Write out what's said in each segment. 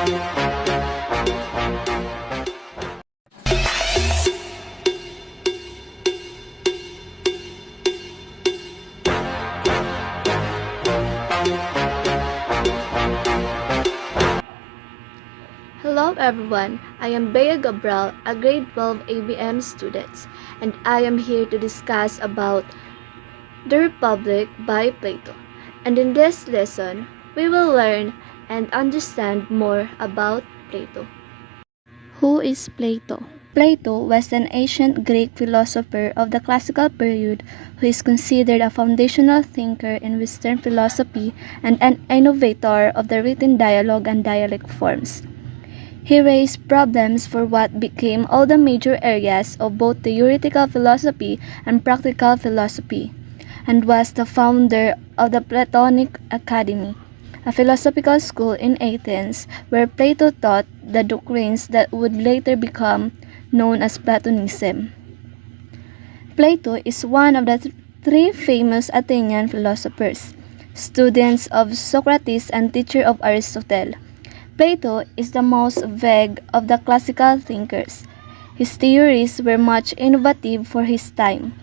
Hello everyone, I am Bea Gabriel, a grade 12 ABM student, and I am here to discuss about The Republic by Plato. And in this lesson, we will learn and understand more about Plato. Who is Plato? Plato was an ancient Greek philosopher of the classical period who is considered a foundational thinker in Western philosophy and an innovator of the written dialogue and dialect forms. He raised problems for what became all the major areas of both theoretical philosophy and practical philosophy, and was the founder of the Platonic Academy, a philosophical school in Athens where Plato taught the doctrines that would later become known as Platonism. Plato is one of the three famous Athenian philosophers, students of Socrates and teacher of Aristotle. Plato is the most vague of the classical thinkers. His theories were much innovative for his time.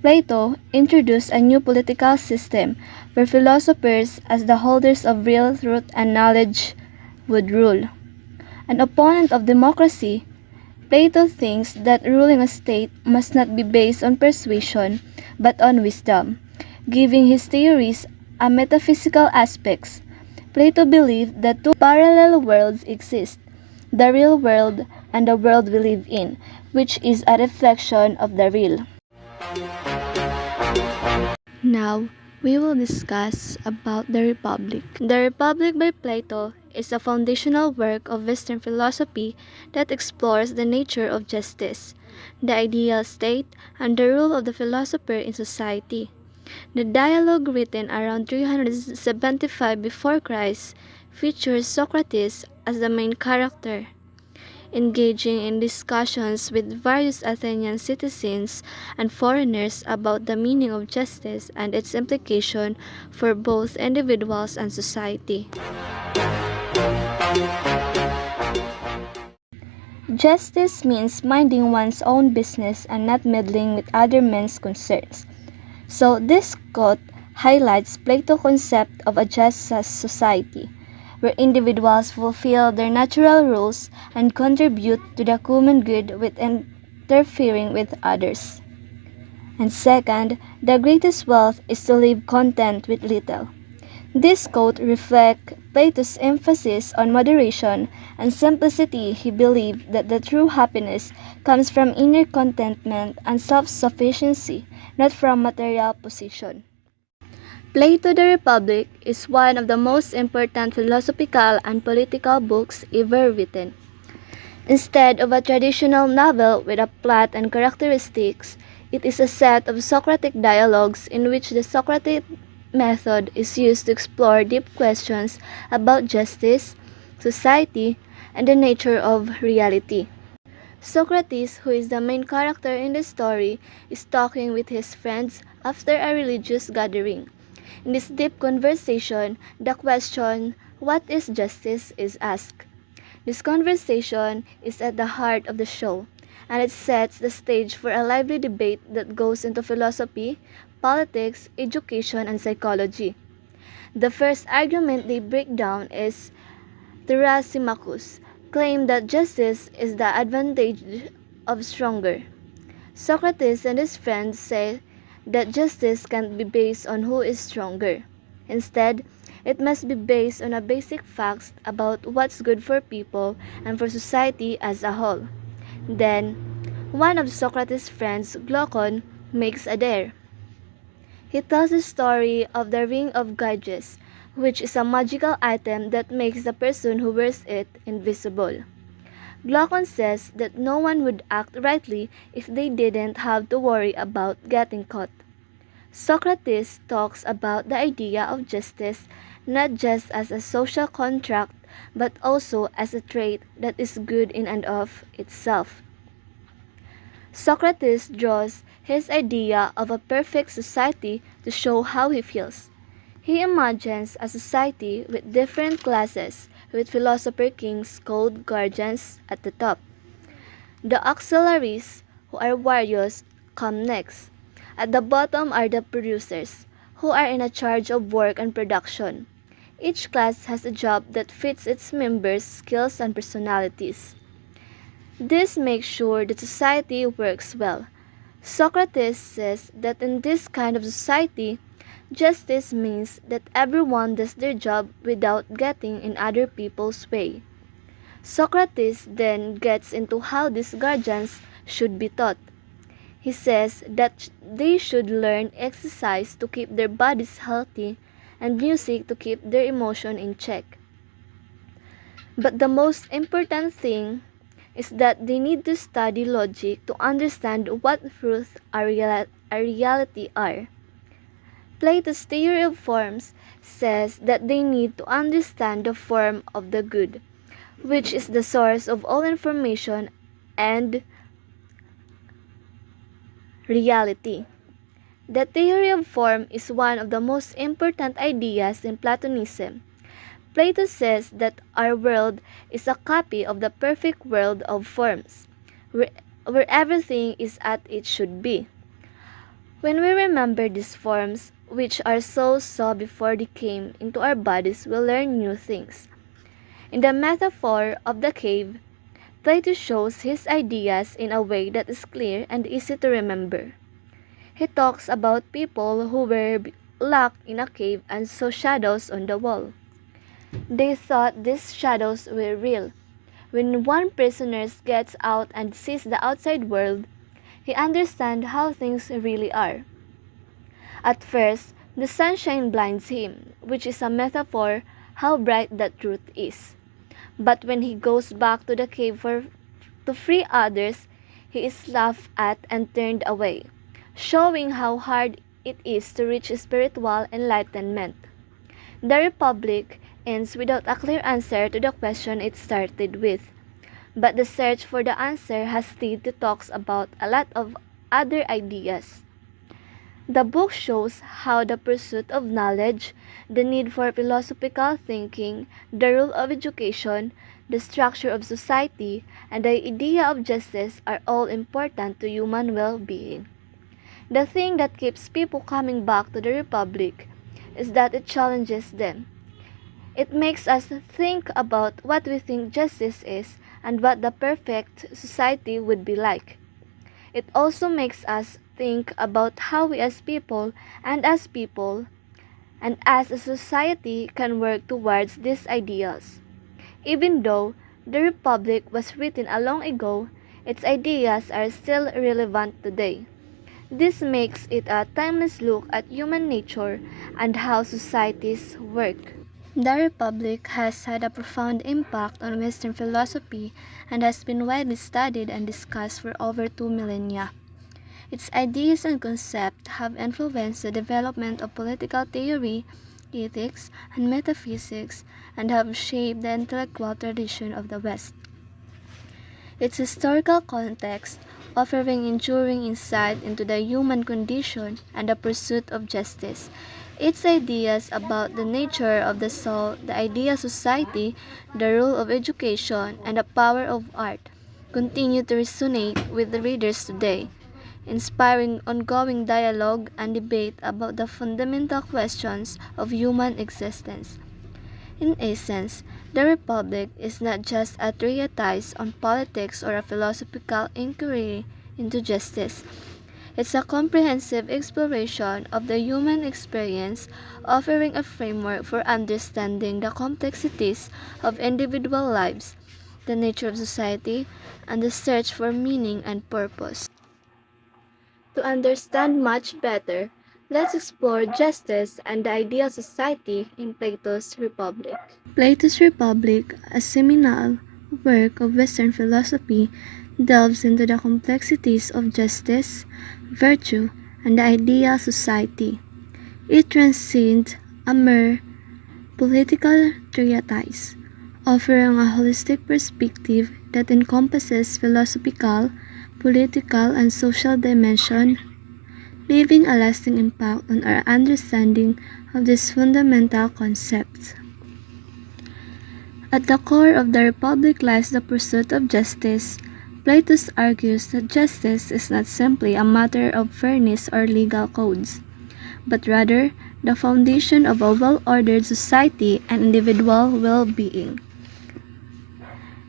Plato introduced a new political system where philosophers, as the holders of real truth and knowledge, would rule. An opponent of democracy, Plato thinks that ruling a state must not be based on persuasion but on wisdom, giving his theories a metaphysical aspects. Plato believed that two parallel worlds exist, the real world and the world we live in, which is a reflection of the real. Now, we will discuss about the Republic. The Republic by Plato is a foundational work of Western philosophy that explores the nature of justice, the ideal state, and the role of the philosopher in society. The dialogue, written around 375 before Christ, features Socrates as the main character, engaging in discussions with various Athenian citizens and foreigners about the meaning of justice and its implication for both individuals and society. Justice means minding one's own business and not meddling with other men's concerns. So this quote highlights Plato's concept of a just society, where individuals fulfill their natural roles and contribute to the common good without interfering with others. And second, the greatest wealth is to live content with little. This quote reflects Plato's emphasis on moderation and simplicity. He believed that the true happiness comes from inner contentment and self-sufficiency, not from material position. Plato the Republic is one of the most important philosophical and political books ever written. Instead of a traditional novel with a plot and characteristics, it is a set of Socratic dialogues in which the Socratic method is used to explore deep questions about justice, society, and the nature of reality. Socrates, who is the main character in the story, is talking with his friends after a religious gathering. In this deep conversation, the question, "What is justice?" is asked. This conversation is at the heart of the show, and it sets the stage for a lively debate that goes into philosophy, politics, education, and psychology. The first argument they break down is Thrasymachus' claim that justice is the advantage of stronger. Socrates and his friends say that justice can't be based on who is stronger. Instead, it must be based on a basic facts about what's good for people and for society as a whole. Then, one of Socrates' friends, Glaucon, makes a dare. He tells the story of the Ring of Gyges, which is a magical item that makes the person who wears it invisible. Glaucon says that no one would act rightly if they didn't have to worry about getting caught. Socrates talks about the idea of justice not just as a social contract but also as a trait that is good in and of itself. Socrates draws his idea of a perfect society to show how he feels. He imagines a society with different classes with philosopher kings called guardians at the top. The auxiliaries, who are warriors, come next. At the bottom are the producers, who are in charge of work and production. Each class has a job that fits its members' skills and personalities. This makes sure that society works well. Socrates says that in this kind of society, justice means that everyone does their job without getting in other people's way. Socrates then gets into how these guardians should be taught. He says that they should learn exercise to keep their bodies healthy and music to keep their emotion in check. But the most important thing is that they need to study logic to understand what truth and reality are. Plato's theory of forms says that they need to understand the form of the good, which is the source of all information and reality. The theory of form is one of the most important ideas in Platonism. Plato says that our world is a copy of the perfect world of forms, where everything is as it should be. When we remember these forms, which are so saw before they came into our bodies, we learn new things. In the metaphor of the cave, Plato shows his ideas in a way that is clear and easy to remember. He talks about people who were locked in a cave and saw shadows on the wall. They thought these shadows were real. When one prisoner gets out and sees the outside world, he understands how things really are. At first, the sunshine blinds him, which is a metaphor how bright that truth is. But when he goes back to the cave to free others, he is laughed at and turned away, showing how hard it is to reach spiritual enlightenment. The Republic ends without a clear answer to the question it started with, but the search for the answer has led to talks about a lot of other ideas. The book shows how the pursuit of knowledge, the need for philosophical thinking, the role of education, the structure of society, and the idea of justice are all important to human well-being. The thing that keeps people coming back to the Republic is that it challenges them. It makes us think about what we think justice is and what the perfect society would be like. It also makes us think about how we as people and as a society can work towards these ideals. Even though the Republic was written a long ago, its ideas are still relevant today. This makes it a timeless look at human nature and how societies work. The Republic has had a profound impact on Western philosophy and has been widely studied and discussed for over 2 millennia. Its ideas and concepts have influenced the development of political theory, ethics, and metaphysics, and have shaped the intellectual tradition of the West. Its historical context, offering enduring insight into the human condition and the pursuit of justice. Its ideas about the nature of the soul, the ideal society, the role of education, and the power of art continue to resonate with the readers today, inspiring ongoing dialogue and debate about the fundamental questions of human existence. In essence, the Republic is not just a treatise on politics or a philosophical inquiry into justice. It's a comprehensive exploration of the human experience, offering a framework for understanding the complexities of individual lives, the nature of society, and the search for meaning and purpose. To understand much better, let's explore justice and the ideal society in Plato's Republic. Plato's Republic, a seminal work of Western philosophy, delves into the complexities of justice, virtue, and the ideal society. It transcends a mere political treatise, offering a holistic perspective that encompasses philosophical, political, and social dimension, leaving a lasting impact on our understanding of these fundamental concepts. At the core of the Republic lies the pursuit of justice. Plato argues that justice is not simply a matter of fairness or legal codes, but rather the foundation of a well-ordered society and individual well-being.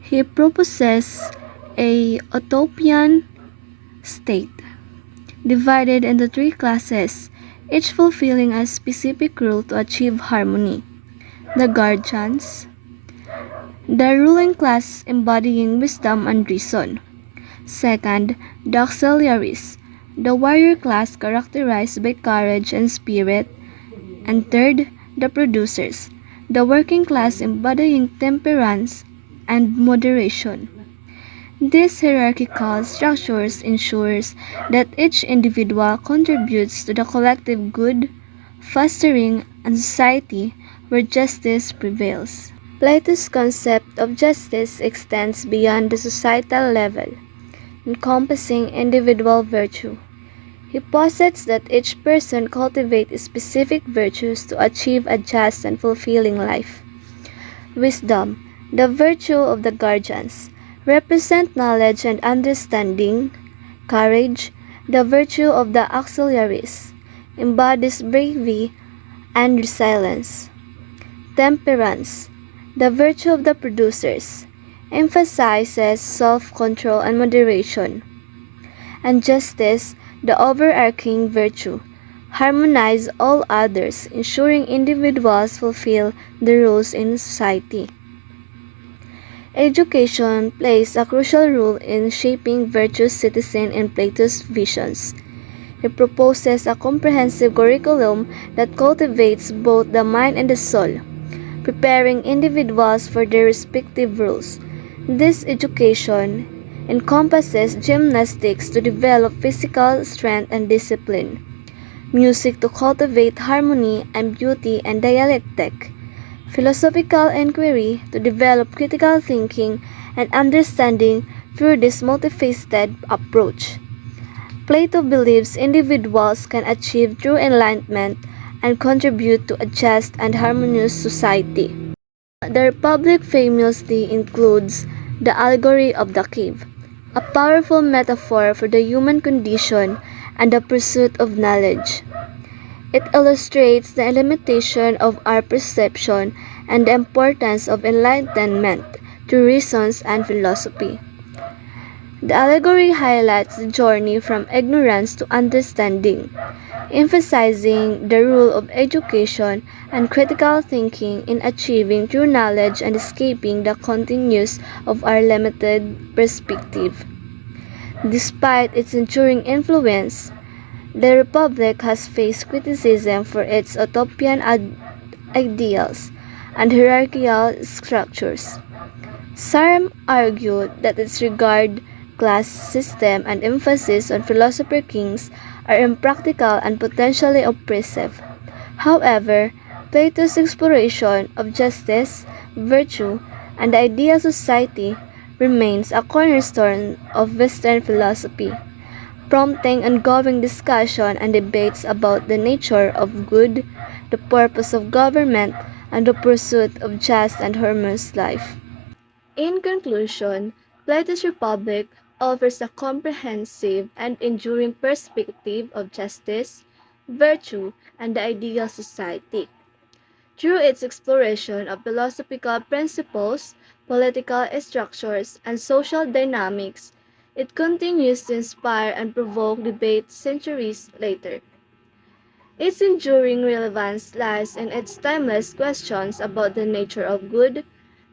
He proposes a utopian state, divided into three classes, each fulfilling a specific role to achieve harmony. The guardians, the ruling class embodying wisdom and reason. Second, the auxiliaries, the warrior class characterized by courage and spirit. And third, the producers, the working class embodying temperance and moderation. This hierarchical structures ensures that each individual contributes to the collective good, fostering a society where justice prevails. Plato's concept of justice extends beyond the societal level, encompassing individual virtue. He posits that each person cultivates specific virtues to achieve a just and fulfilling life. Wisdom, the virtue of the guardians, represent knowledge and understanding. Courage, the virtue of the auxiliaries, embodies bravery and resilience. Temperance, the virtue of the producers, emphasizes self-control and moderation. And justice, the overarching virtue, harmonize all others, ensuring individuals fulfill the rules in society. Education plays a crucial role in shaping virtuous citizens in Plato's visions. He proposes a comprehensive curriculum that cultivates both the mind and the soul, preparing individuals for their respective roles. This education encompasses gymnastics to develop physical strength and discipline, music to cultivate harmony and beauty and dialectic, philosophical inquiry to develop critical thinking and understanding through this multifaceted approach. Plato believes individuals can achieve true enlightenment and contribute to a just and harmonious society. The Republic famously includes the allegory of the cave, a powerful metaphor for the human condition and the pursuit of knowledge. It illustrates the limitation of our perception and the importance of enlightenment through reasons and philosophy. The allegory highlights the journey from ignorance to understanding, emphasizing the role of education and critical thinking in achieving true knowledge and escaping the continuance of our limited perspective. Despite its enduring influence, the Republic has faced criticism for its utopian ideals and hierarchical structures. Some argued that its regard class system and emphasis on philosopher kings are impractical and potentially oppressive. However, Plato's exploration of justice, virtue, and the ideal society remains a cornerstone of Western philosophy, prompting ongoing discussion and debates about the nature of good, the purpose of government, and the pursuit of just and harmonious life. In conclusion, Plato's Republic offers a comprehensive and enduring perspective of justice, virtue, and the ideal society. Through its exploration of philosophical principles, political structures, and social dynamics, it continues to inspire and provoke debate centuries later. Its enduring relevance lies in its timeless questions about the nature of good,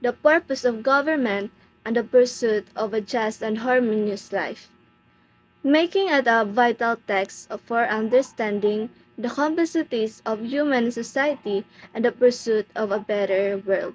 the purpose of government, and the pursuit of a just and harmonious life, making it a vital text for understanding the complexities of human society and the pursuit of a better world.